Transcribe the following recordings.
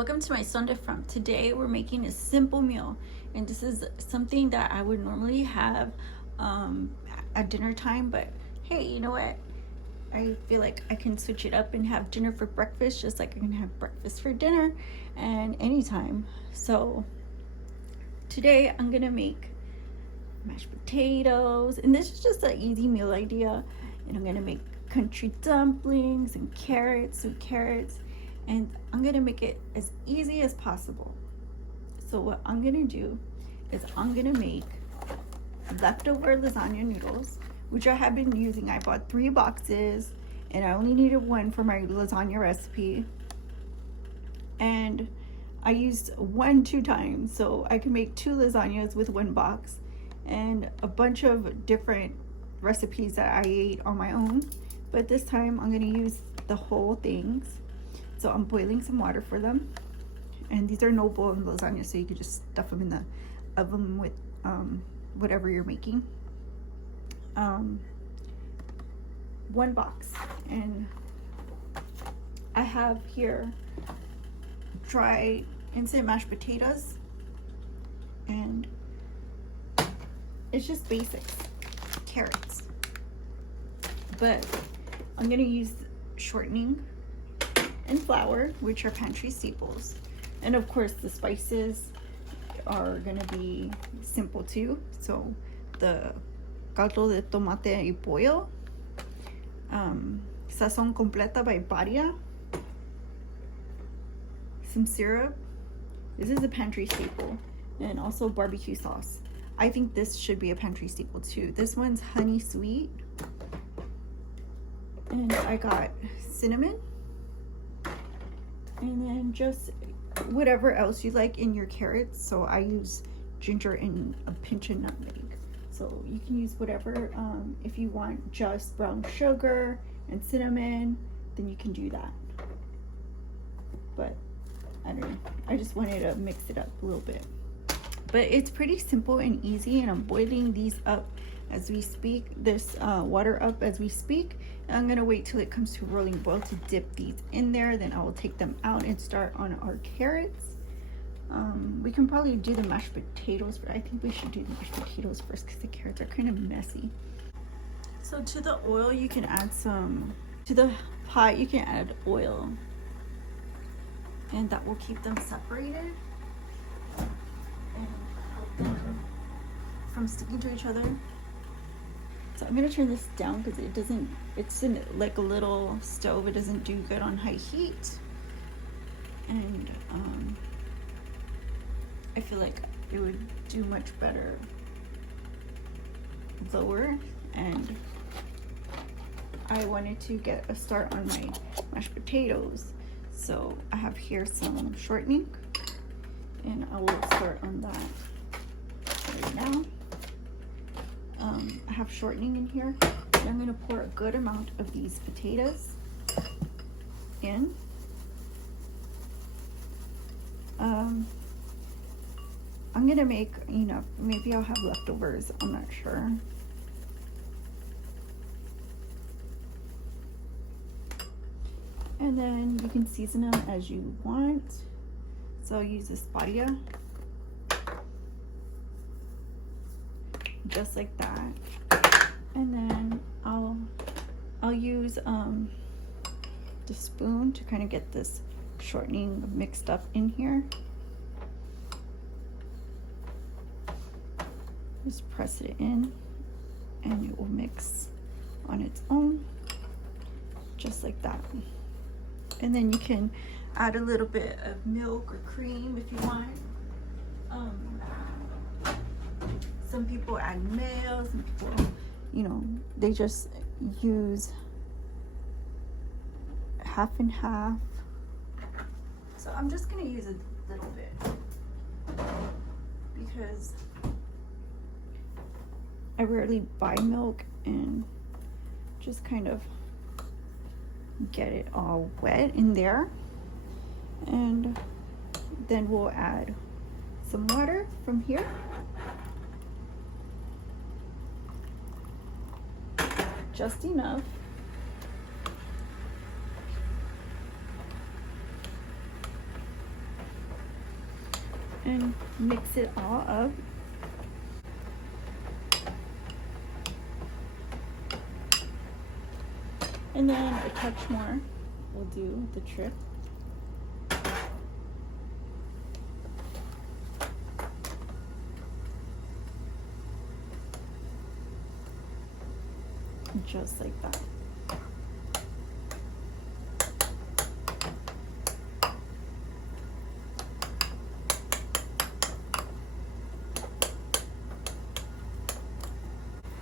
Welcome to my Sunday Frum. Today we're making a simple meal, and this is something that I would normally have at dinner time, but hey, you know what? I feel like I can switch it up and have dinner for breakfast, just like I can have breakfast for dinner and anytime. So today I'm gonna make mashed potatoes, and this is just an easy meal idea. And I'm gonna make country dumplings and carrots, and I'm gonna make it as easy as possible. So what I'm gonna do is I'm gonna make leftover lasagna noodles, which I have been using. I bought 3 boxes and I only needed 1 for my lasagna recipe, and I used 1 2 times, so I can make 2 lasagnas with 1 box, and a bunch of different recipes that I ate on my own. But this time I'm gonna use the whole things. So I'm boiling some water for them, and these are no bone lasagna, so you can just stuff them in the oven with whatever you're making. 1 box, and I have here dry instant mashed potatoes, and it's just basics, carrots, but I'm gonna use shortening and flour, which are pantry staples, and of course the spices are gonna be simple too. So the caldo de tomate y pollo, sazon completa by Badia, some syrup. This is a pantry staple, and also barbecue sauce. I think this should be a pantry staple too. This one's honey sweet, and I got cinnamon, and then just whatever else you like in your carrots. So I use ginger and a pinch of nutmeg. So you can use whatever. If you want just brown sugar and cinnamon, then you can do that. But I don't know, I just wanted to mix it up a little bit. But it's pretty simple and easy, and I'm boiling these up as we speak, this water up as we speak. And I'm gonna wait till it comes to rolling boil to dip these in there. Then I will take them out and start on our carrots. We can probably do the mashed potatoes, but I think we should do the mashed potatoes first because the carrots are kind of messy. So to the oil, you can add to the pot you can add oil, and that will keep them separated and help them from sticking to each other. So I'm gonna turn this down because it's in like a little stove. It doesn't do good on high heat. And I feel like it would do much better lower. And I wanted to get a start on my mashed potatoes. So I have here some shortening, and I will start on that right now. I have shortening in here, and I'm going to pour a good amount of these potatoes in. I'm going to make enough. Maybe I'll have leftovers, I'm not sure. And then you can season them as you want. So I'll use this Badia, just like that. And then I'll use the spoon to kind of get this shortening mixed up in here. Just press it in, and it will mix on its own, just like that. And then you can add a little bit of milk or cream if you want. Some people add mayo, some people, they just use half and half. So I'm just gonna use a little bit because I rarely buy milk, and just kind of get it all wet in there. And then we'll add some water from here. Just enough. and mix it all up. And then a touch more will do the trick. Just like that.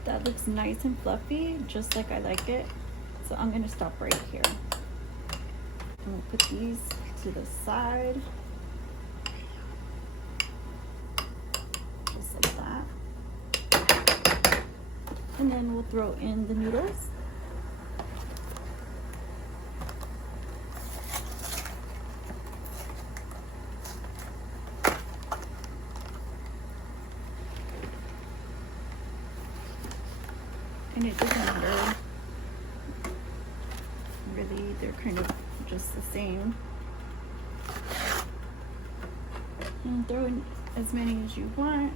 That looks nice and fluffy, just like I like it. So I'm gonna stop right here. I'm gonna put these to the side. Just like that. And then we'll throw in the noodles. And it doesn't matter, really, they're kind of just the same. And throw in as many as you want.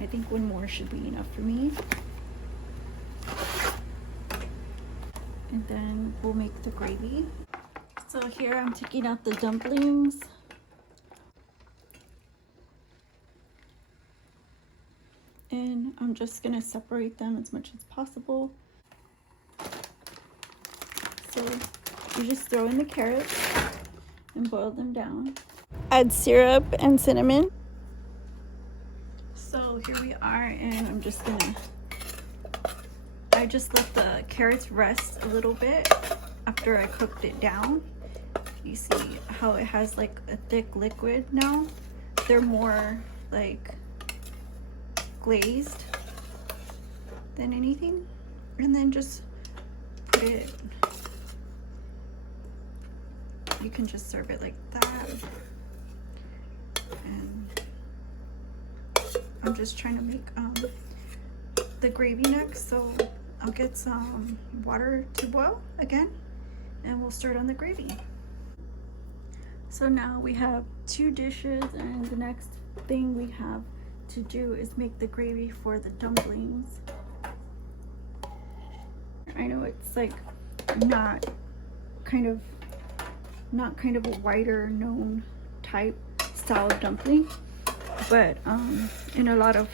I think one more should be enough for me. And then we'll make the gravy. So here I'm taking out the dumplings. And I'm just gonna separate them as much as possible. So you just throw in the carrots and boil them down. Add syrup and cinnamon. So here we are, and I'm just gonna, I just let the carrots rest a little bit after I cooked it down. You see how it has like a thick liquid now? They're more like glazed than anything. And then just put it, you can just serve it like that. And I'm just trying to make the gravy next, so I'll get some water to boil again and we'll start on the gravy. So now we have 2 dishes, and the next thing we have to do is make the gravy for the dumplings. I know it's like not kind of a wider known type style of dumpling, but in a lot of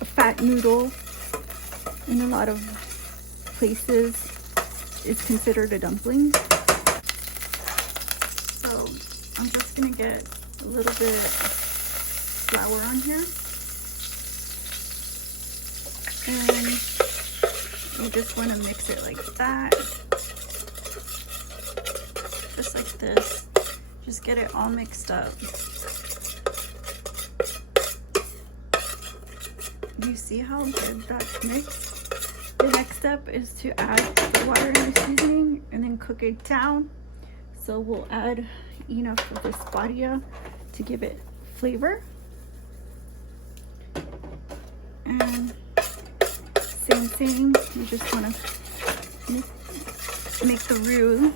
a fat noodle in a lot of places is considered a dumpling. So I'm just gonna get a little bit of flour on here, and you just want to mix it like that, just like this. Just get it all mixed up. You see how good that's mixed? The next step is to add the water and the seasoning and then cook it down. So we'll add enough of this spadilla to give it flavor. And same thing, you just want to make the roux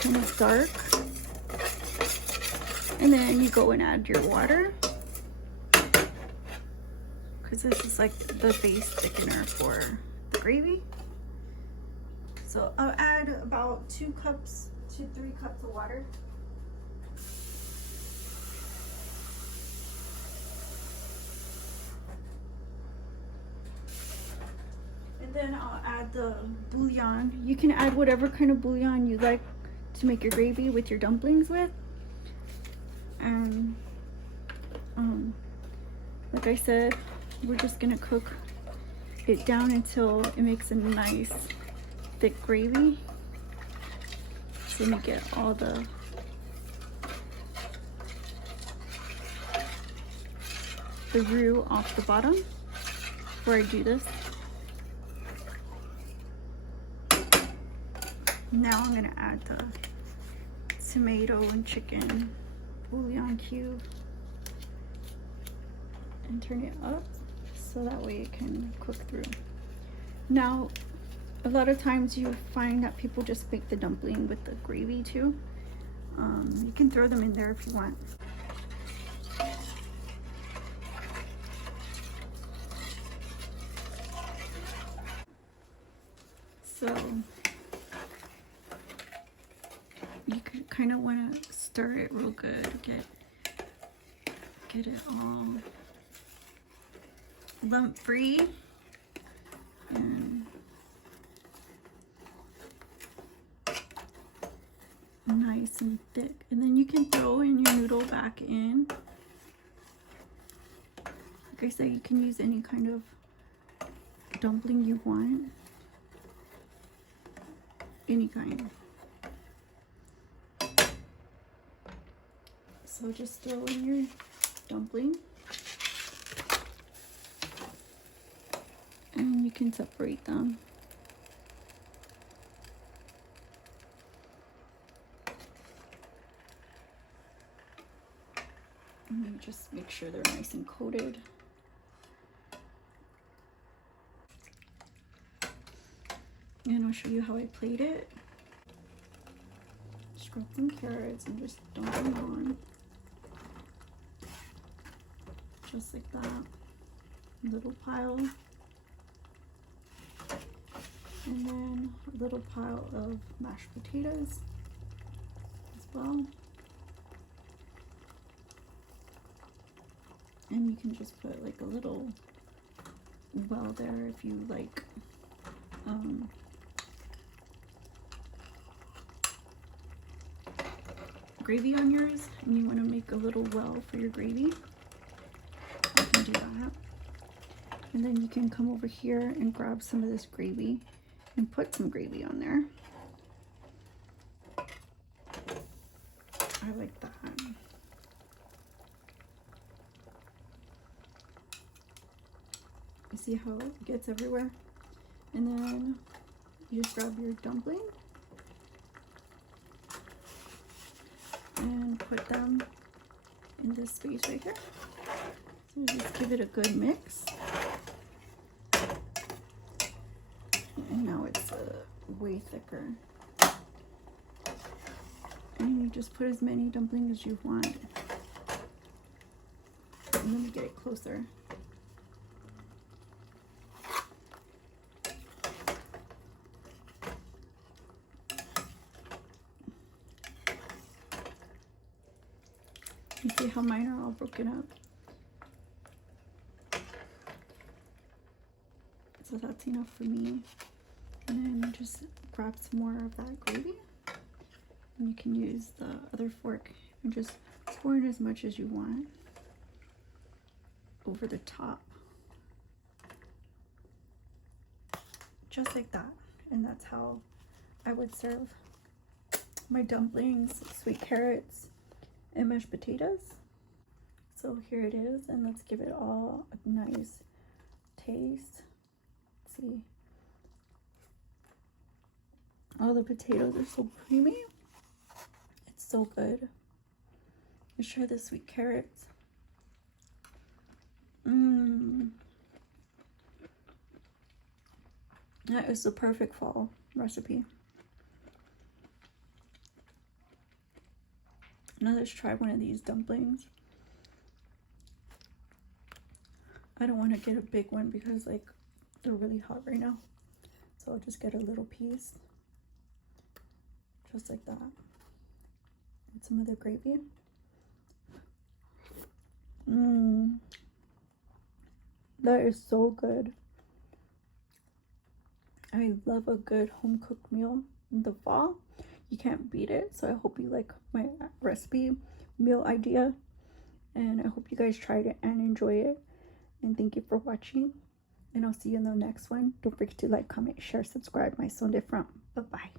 kind of dark. And then you go and add your water, because this is like the base thickener for the gravy. So I'll add about 2 to 3 cups of water. And then I'll add the bouillon. You can add whatever kind of bouillon you like to make your gravy with your dumplings with. And like I said, we're just gonna cook it down until it makes a nice thick gravy. So let me get all the roux off the bottom before I do this. Now I'm gonna add the tomato and chicken bouillon cube. and turn it up so that way it can cook through. Now, a lot of times you find that people just bake the dumpling with the gravy too. You can throw them in there if you want. So you could kind of want to stir it real good, get it all lump free and nice and thick. And then you can throw in your noodle back in. Like I said, you can use any kind of dumpling you want. Any kind. So just throw in your dumpling and you can separate them. And you just make sure they're nice and coated. And I'll show you how I plate it. Just grab some carrots and just dump them on. Just like that. A little pile. And then a little pile of mashed potatoes as well. And you can just put like a little well there if you like gravy on yours and you want to make a little well for your gravy, you can do that. And then you can come over here and grab some of this gravy and put some gravy on there. I like that. You see how it gets everywhere? And then you just grab your dumpling and put them in this space right here. So just give it a good mix. And now it's way thicker. And you just put as many dumplings as you want. And let me get it closer. You see how mine are all broken up? So that's enough for me. And then just grab some more of that gravy. And you can use the other fork and just pour in as much as you want over the top. Just like that. And that's how I would serve my dumplings, sweet carrots, and mashed potatoes. So here it is, and let's give it all a nice taste. Let's see. All the potatoes are so creamy. It's so good. Let's try the sweet carrots. That is the perfect fall recipe. Now let's try one of these dumplings. I don't want to get a big one because like they're really hot right now. So I'll just get a little piece. Just like that. With some of the gravy. That is so good. I love a good home cooked meal in the fall. You can't beat it. So I hope you like my recipe meal idea, and I hope you guys tried it and enjoy it. And thank you for watching, and I'll see you in the next one. Don't forget to like, comment, share, subscribe. My son different. Bye bye.